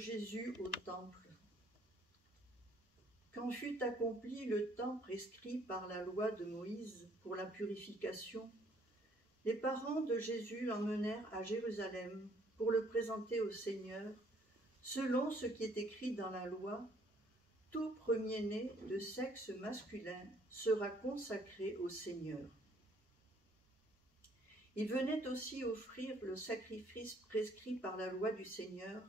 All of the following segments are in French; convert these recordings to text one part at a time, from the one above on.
Jésus au temple. Quand fut accompli le temps prescrit par la loi de Moïse pour la purification, les parents de Jésus l'emmenèrent à Jérusalem pour le présenter au Seigneur, selon ce qui est écrit dans la loi. Tout premier-né de sexe masculin sera consacré au Seigneur. Il venait aussi offrir le sacrifice prescrit par la loi du Seigneur,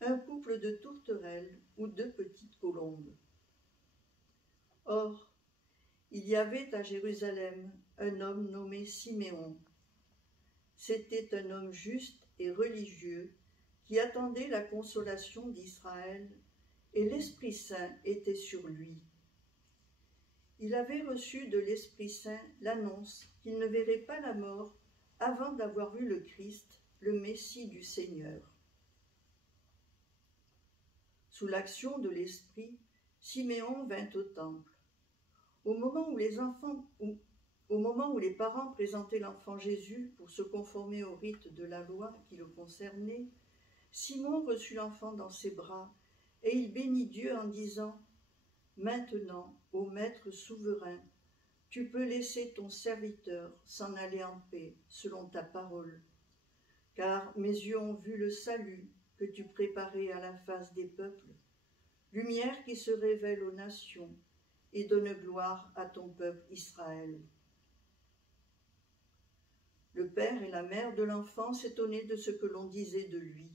un couple de tourterelles ou 2 petites colombes. Or, il y avait à Jérusalem un homme nommé Siméon. C'était un homme juste et religieux qui attendait la consolation d'Israël, et l'Esprit Saint était sur lui. Il avait reçu de l'Esprit Saint l'annonce qu'il ne verrait pas la mort avant d'avoir vu le Christ, le Messie du Seigneur. Sous l'action de l'Esprit, Siméon vint au temple. Au moment où les parents présentaient l'enfant Jésus pour se conformer au rite de la loi qui le concernait, Simon reçut l'enfant dans ses bras et il bénit Dieu en disant : « Maintenant, ô Maître souverain, tu peux laisser ton serviteur s'en aller en paix selon ta parole, car mes yeux ont vu le salut que tu préparais à la face des peuples, lumière qui se révèle aux nations et donne gloire à ton peuple Israël. » Le père et la mère de l'enfant s'étonnaient de ce que l'on disait de lui.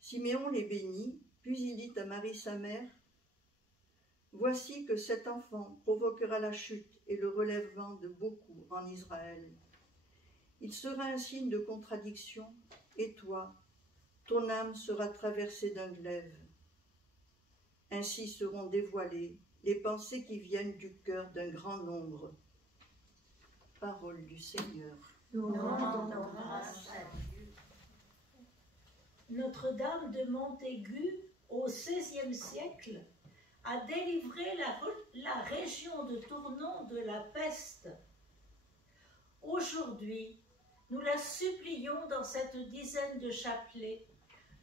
Siméon les bénit, puis il dit à Marie sa mère : « Voici que cet enfant provoquera la chute et le relèvement de beaucoup en Israël. Il sera un signe de contradiction, et toi, ton âme sera traversée d'un glaive. Ainsi seront dévoilées les pensées qui viennent du cœur d'un grand nombre. » Parole du Seigneur. Nous rendons grâce à Dieu. Notre-Dame de Montaigu, au XVIe siècle, a délivré la région de Tournon de la peste. Aujourd'hui, nous la supplions dans cette dizaine de chapelets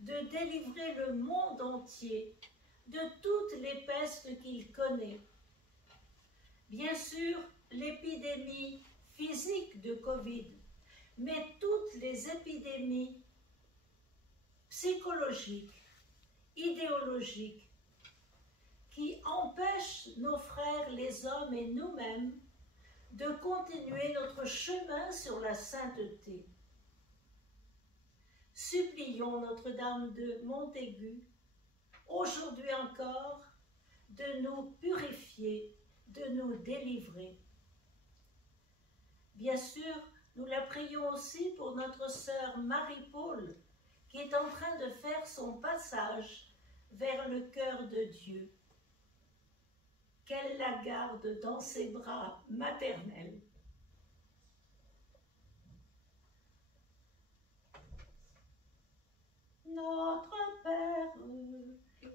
de délivrer le monde entier de toutes les pestes qu'il connaît. Bien sûr, l'épidémie physique de Covid, mais toutes les épidémies psychologiques, idéologiques, qui empêchent nos frères les hommes et nous-mêmes de continuer notre chemin sur la sainteté. Supplions Notre-Dame de Montaigu, aujourd'hui encore, de nous purifier, de nous délivrer. Bien sûr, nous la prions aussi pour notre sœur Marie-Paul, qui est en train de faire son passage vers le cœur de Dieu. Qu'elle la garde dans ses bras maternels. Notre Père,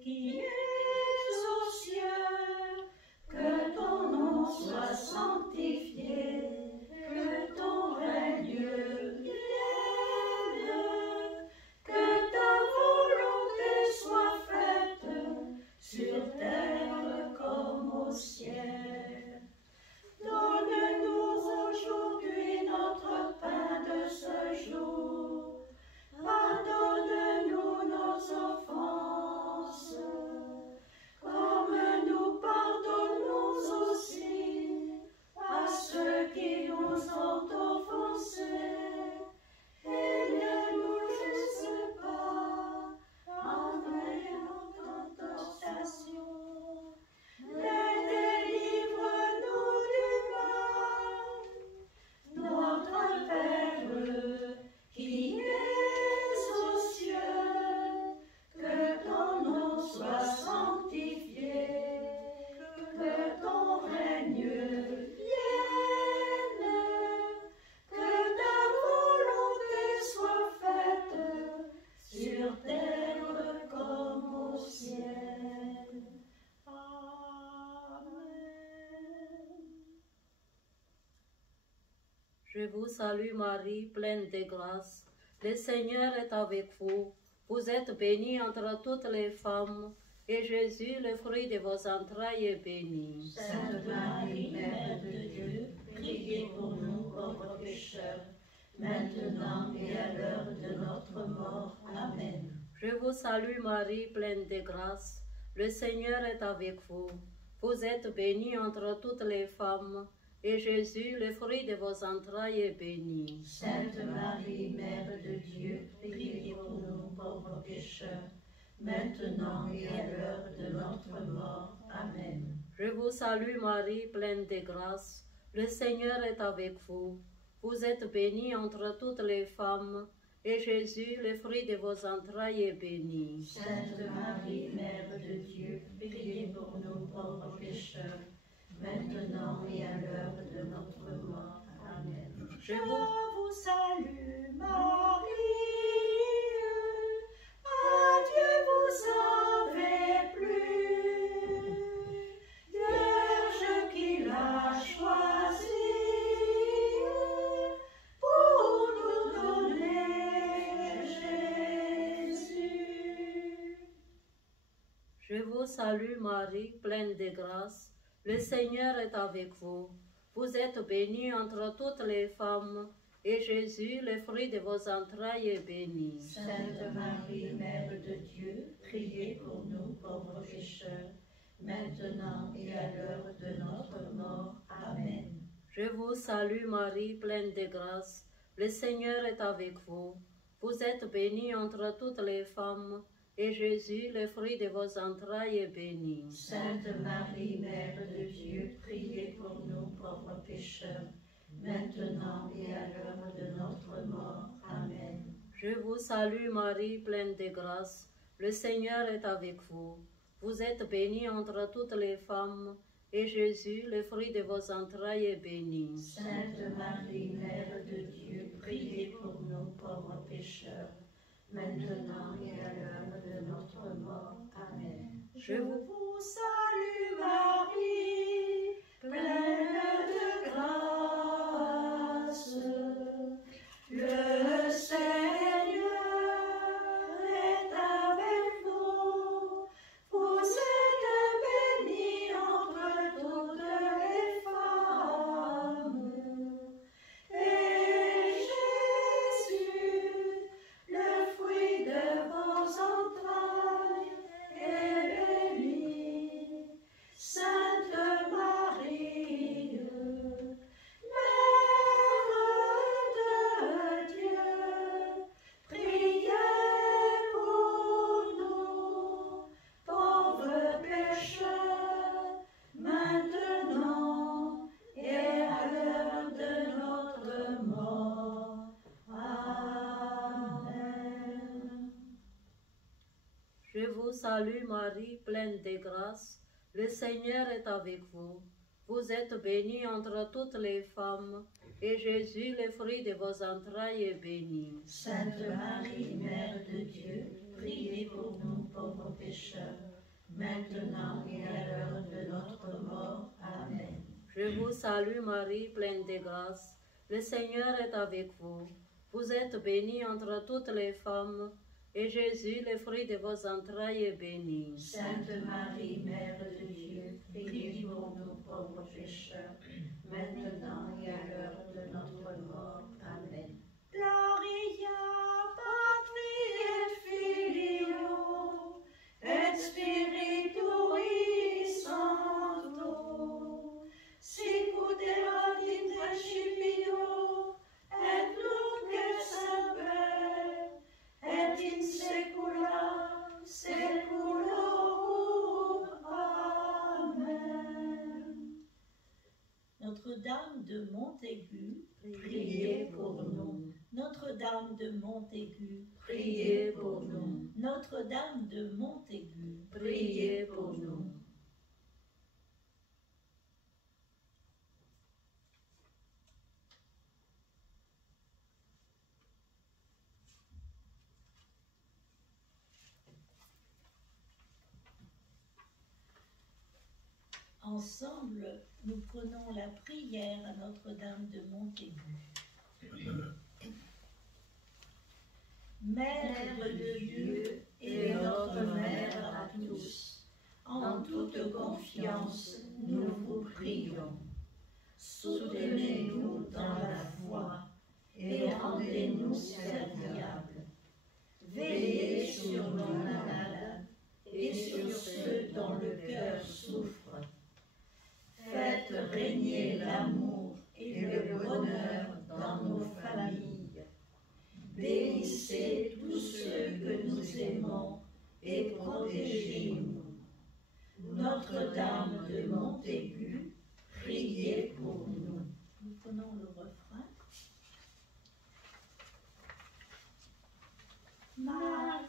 qui es aux cieux, que ton nom soit sanctifié, que ton règne vienne, que ta volonté soit faite sur terre comme au ciel. Donne-nous aujourd'hui notre pain de ce jour. Pardonne-nous nos offenses, comme nous pardonnons aussi à ceux qui nous ont offensés. Et ne nous laisse pas entrer en tentation, mais délivre-nous du mal. Notre Père, qui es aux cieux, que ton nom soit sanctifié, que ton règne vienne, que ta volonté soit faite sur terre comme au ciel. Amen. Je vous salue Marie, pleine de grâce. Le Seigneur est avec vous. Vous êtes bénie entre toutes les femmes, et Jésus, le fruit de vos entrailles, est béni. Sainte Marie, Mère de Dieu, priez pour nous pauvres pécheurs, maintenant et à l'heure de notre mort. Amen. Je vous salue Marie, pleine de grâce. Le Seigneur est avec vous. Vous êtes bénie entre toutes les femmes, et Jésus, le fruit de vos entrailles, est béni. Sainte Marie, Mère de Dieu, priez pour nous pauvres pécheurs, maintenant et à l'heure de notre mort. Amen. Je vous salue Marie, pleine de grâce. Le Seigneur est avec vous. Vous êtes bénie entre toutes les femmes, et Jésus, le fruit de vos entrailles, est béni. Sainte Marie, Mère de Dieu, priez pour nous pauvres pécheurs, maintenant et à l'heure de notre mort. Amen. Je vous salue, Marie, à Dieu vous avez plu, Vierge qu'il a choisie pour nous donner Jésus. Je vous salue Marie, pleine de grâce. Le Seigneur est avec vous. Vous êtes bénie entre toutes les femmes, et Jésus, le fruit de vos entrailles, est béni. Sainte Marie, Mère de Dieu, priez pour nous pauvres pécheurs, maintenant et à l'heure de notre mort. Amen. Je vous salue Marie, pleine de grâce. Le Seigneur est avec vous. Vous êtes bénie entre toutes les femmes, et Jésus, le fruit de vos entrailles, est béni. Sainte Marie, Mère de Dieu, priez pour nous pauvres pécheurs, maintenant et à l'heure de notre mort. Amen. Je vous salue Marie, pleine de grâce. Le Seigneur est avec vous. Vous êtes bénie entre toutes les femmes, et Jésus, le fruit de vos entrailles, est béni. Sainte Marie, Mère de Dieu, priez pour nous pauvres pécheurs, maintenant et à l'heure de notre mort. Amen. Je vous salue Marie, pleine de grâce. Le Seigneur est avec vous. Vous êtes bénie entre toutes les femmes. Et Jésus, le fruit de vos entrailles, est béni. Sainte Marie, Mère de Dieu, priez pour nous, pauvres pécheurs, maintenant et à l'heure de notre mort. Amen. Je vous salue Marie, pleine de grâce. Le Seigneur est avec vous. Vous êtes bénie entre toutes les femmes, et Jésus, le fruit de vos entrailles, est béni. Sainte Marie, Mère de Dieu, priez pour nous pauvres pécheurs, maintenant et à l'heure de notre mort. Amen. Je vous salue Marie, pleine de grâce. Le Seigneur est avec vous. Vous êtes bénie entre toutes les femmes, et Jésus, le fruit de vos entrailles, est béni. Sainte Marie, Mère de Dieu, priez pour nous pauvres pécheurs, maintenant et à l'heure de notre mort. Amen. Gloria Patri et Filio et Spiritui Sancto, sicut erat in principio et nunc et semper et in saecula saeculorum. Amen. Notre-Dame de Montaigu, priez pour nous. Notre-Dame de Montaigu, priez pour nous. Notre-Dame de Montaigu, priez pour nous. Ensemble, nous prenons la prière à Notre-Dame de Montaigu. Mère de Dieu et notre Mère à tous, en toute confiance, nous vous prions. Soutenez-nous dans la foi et rendez-nous serviables. Veillez sur nos malades et sur ceux dont le cœur souffre. Faites régner l'amour et le bonheur dans nos familles. Bénissez tous ceux que nous aimons et protégez-nous. Notre-Dame de Montaigu, priez pour nous. Nous prenons le refrain. Marie,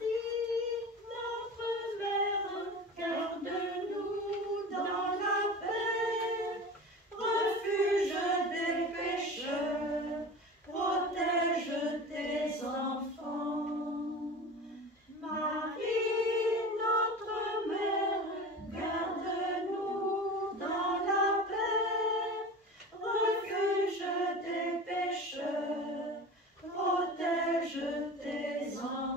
notre mère, garde-nous dans la paix, refuge des pécheurs, protège tes enfants. Marie, notre mère, garde-nous dans la paix, refuge des pécheurs, protège tes enfants.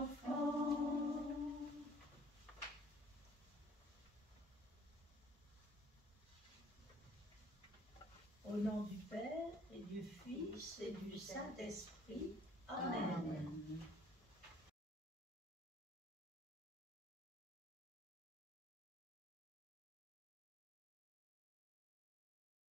Au nom du Père et du Fils et du Saint-Esprit.